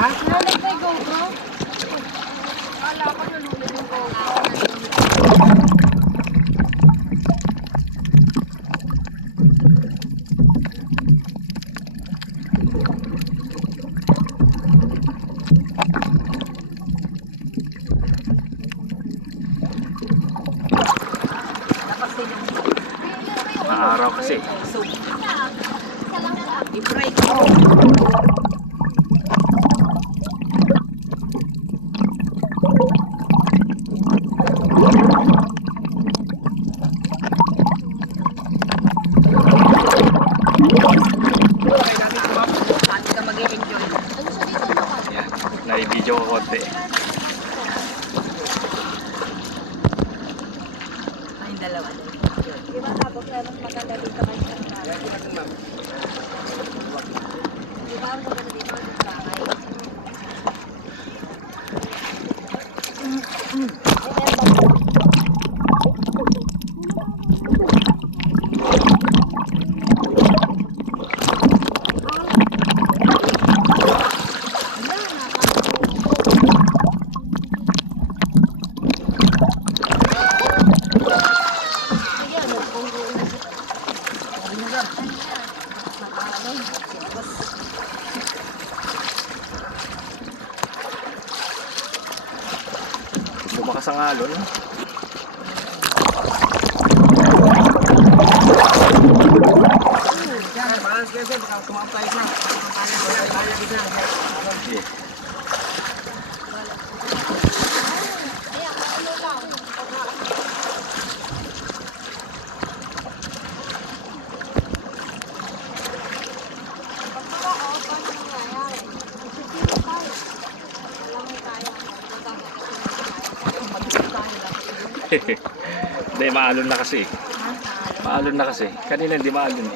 Ha? Nalag may GoPro? Wala ko nalulog yung GoPro. Maaraw kasi. I-break. Saan ka mag-i-enjoy? Yan. Nai-video ko konti. Ay, dalawa. Di ba tapos na mas maganda dito kayo sa bahay? Di ba ang maganda dito sa bahay? Lumakas ang alon. Balance kasi, baka tumapay na. Okay. Hindi, maalon na kasi. Maalon na kasi. Kanina hindi maalon.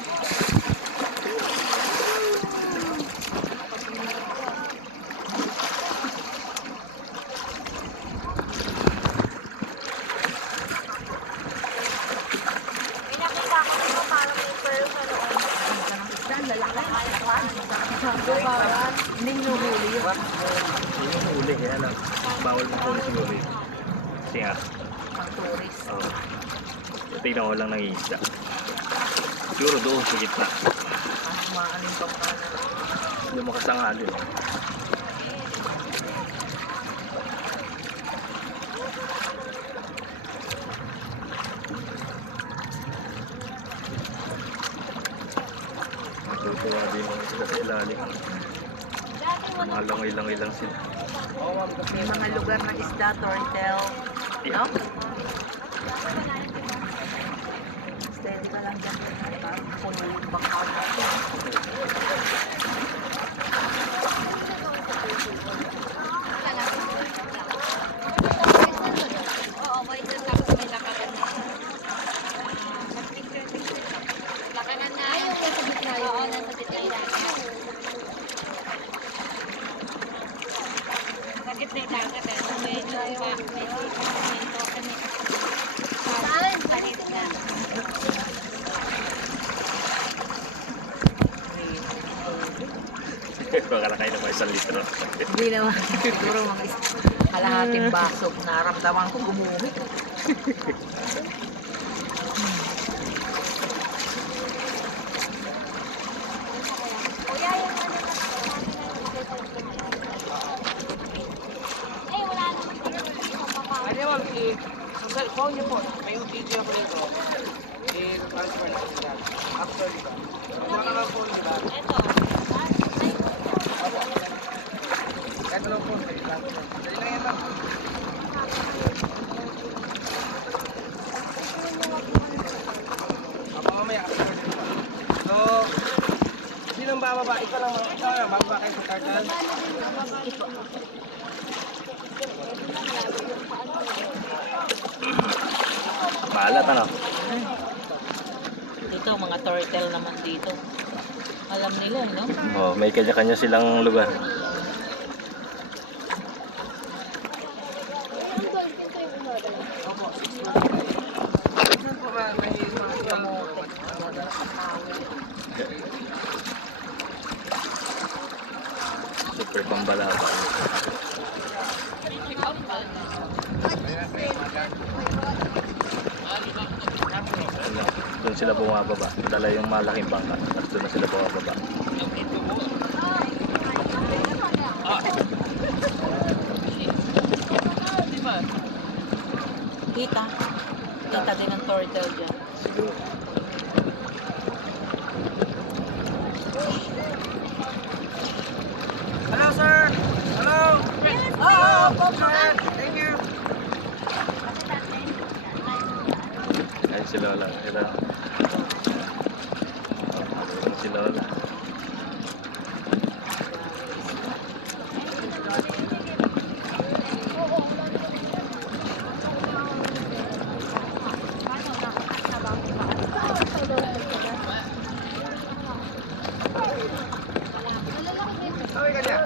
Hindi nuhuli yun. Hindi yung huli, kaya lang. Bawal na huli siguro yun. Kasi nga, Ang tourist. tingnan ko lang ng isda. Siguro doon sa gitna. Ang maaning pagkana. Lumakas ang alon. Natutuwa din mga sila sa ilalim. Malangoy-langoy lang sila. May mga lugar na isda, turtle. No? Steady ka lang dyan. Parang puno yung bakaw. Oo, may doon tapos may lakaran na. Lakaran na. Ayaw, nasa gitna yun. Oo, nasa gitna yun. Sa gitna yung dagat eh. Medyo pa. Medyo kami. Saan? Sa gitna. Baka nakain naman 1 litro. Hindi naman. Siguro mga kalahating baso. Naramdaman ko gumuhit. Kuya, yung ay, wala naman dito sa baba. Ano ma'am, sa cellphone niyo po, may UTG ako dito. I-transfer na sila. After dito. Ano naman po nila? Ito. Ito lang po, may transfer. Dali lang yan lang. Ako mamaya, after dito. So, sinong bababa? Ikaw lang, ikaw lang, bababa kayo sa turtle. Maalat ano? Ito, mga turtle naman dito. Alam nila, no? Oh, may kanya-kanya silang lugar. Saan po ba may Super pambalaba. Doon sila bumababa. Dala yung malaking bangka. Tapos doon na sila bumababa. Kita. Kita din ang turtle dyan. Siguro. Hello, sir! Hello! Sir! Thank you! Ayun sila wala. Sila. Ayun sila wala. Sabi ka niya?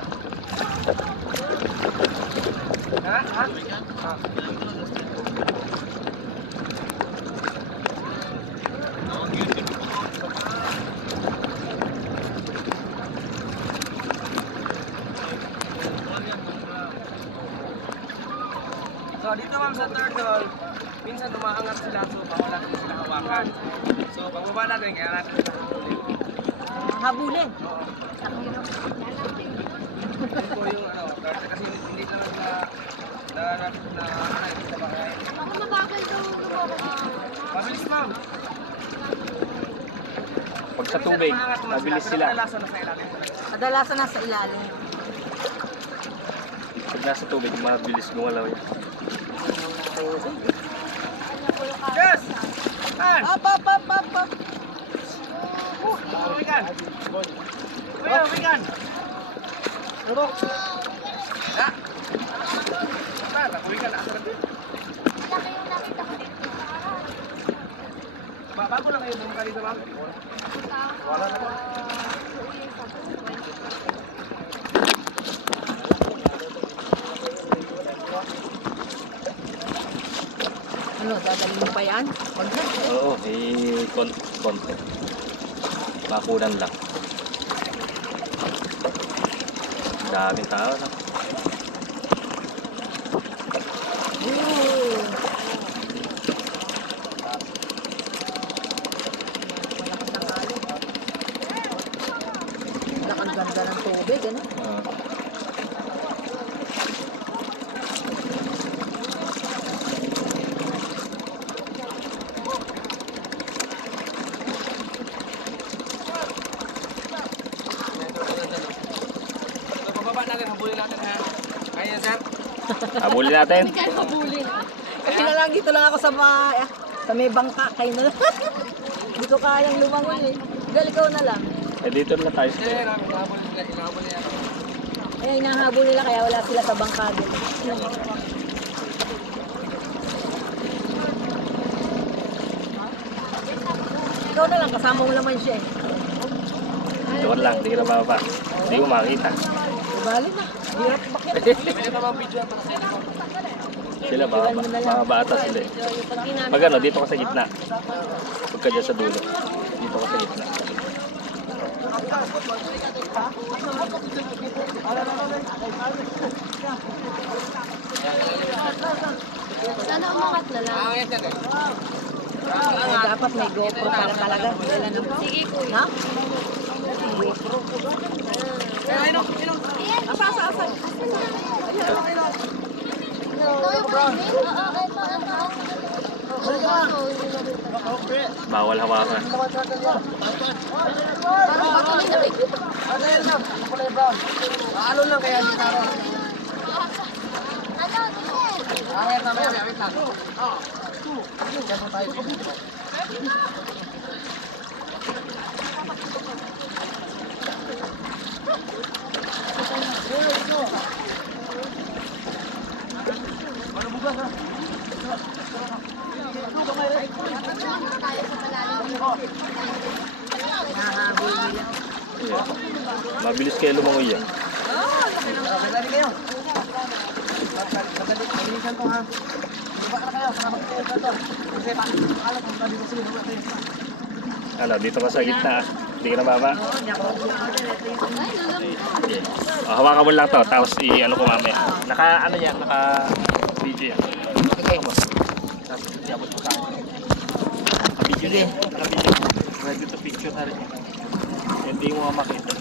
Ha? Ha? So dito ma'am sa turtle, minsan umaangat sila so wala natin sila hawakan. So pagbaba natin, kaya natin sila habulin. Habulin. Oo. Yun po yung ano, kasi hindi naman na sa bahay. Ako mabagal to. Mabilis ma'am. Pag sa tubig, mabilis sila. Kadalasan na sa ilalim. Kadalasan nasa ilalim. Pag nasa tubig, mabilis gumalaw yan. Yes! Man! Up, up, up, up, up. Wigan! Kuya, Wigan! Lubok! Ha? Tara, Wigan, asa na din? Bago lang kayo bumaka dito, ma'am? Wala na ba? Ano, dadalhin mo pa yan? Wag na. Oo, konti. Makunan lang. Daming tao na. Ooh. Malakas na ganda ng tubig, ano? So, pababa natin, habulin natin ha. Kaya, sir? Habulin natin. Kaya na lang, dito lang ako sa may bangka. Kayo na lang. Hindi ko kayang lumangon eh. Gal, ikaw na lang. Eh dito na tayo. Hindi, habulin nila, hinahabulin nila. Kaya hinahabol nila kaya wala sila sa bangka din. Ikaw na lang, kasama mo naman siya eh. Dito lang, hindi ka na bababa. Hindi ko makita. Ibali na. Hirap bakit? Pwede naman video para sa inyo. Sila bababa ata sila eh. Pag ano, dito ka sa gitna. Huwag ka dyan sa dulo. Dito ka sa gitna. Sana umangat na lang. Angit yan eh. Dapat may GoPro para talaga. Wala na. Sige, kuya. Ha? Kaya, ino. Asa. Bawal hawakan. Ano lang kaya hindi taro. Angit na, may wait lang. Nahabol nila. Yeah. Mabilis kayo lumangoy yan. Madali kayo. Madali, mabilisan to ha. Diba na kayo, salamat kayo dito. Kasi pakala kung dali ko sila. Ano, dito ka sa gitna. Hindi ka na baba. Oo, hindi ako order. Ito yung Hawakan mo lang to, tapos i-ano ko mamaya. Naka, ano yan, naka-video yan. Sige. Tapos iabot mo sa akin. Naka-video na yan. Naka-video. Ready to picture na rin yan. Hindi mo makita.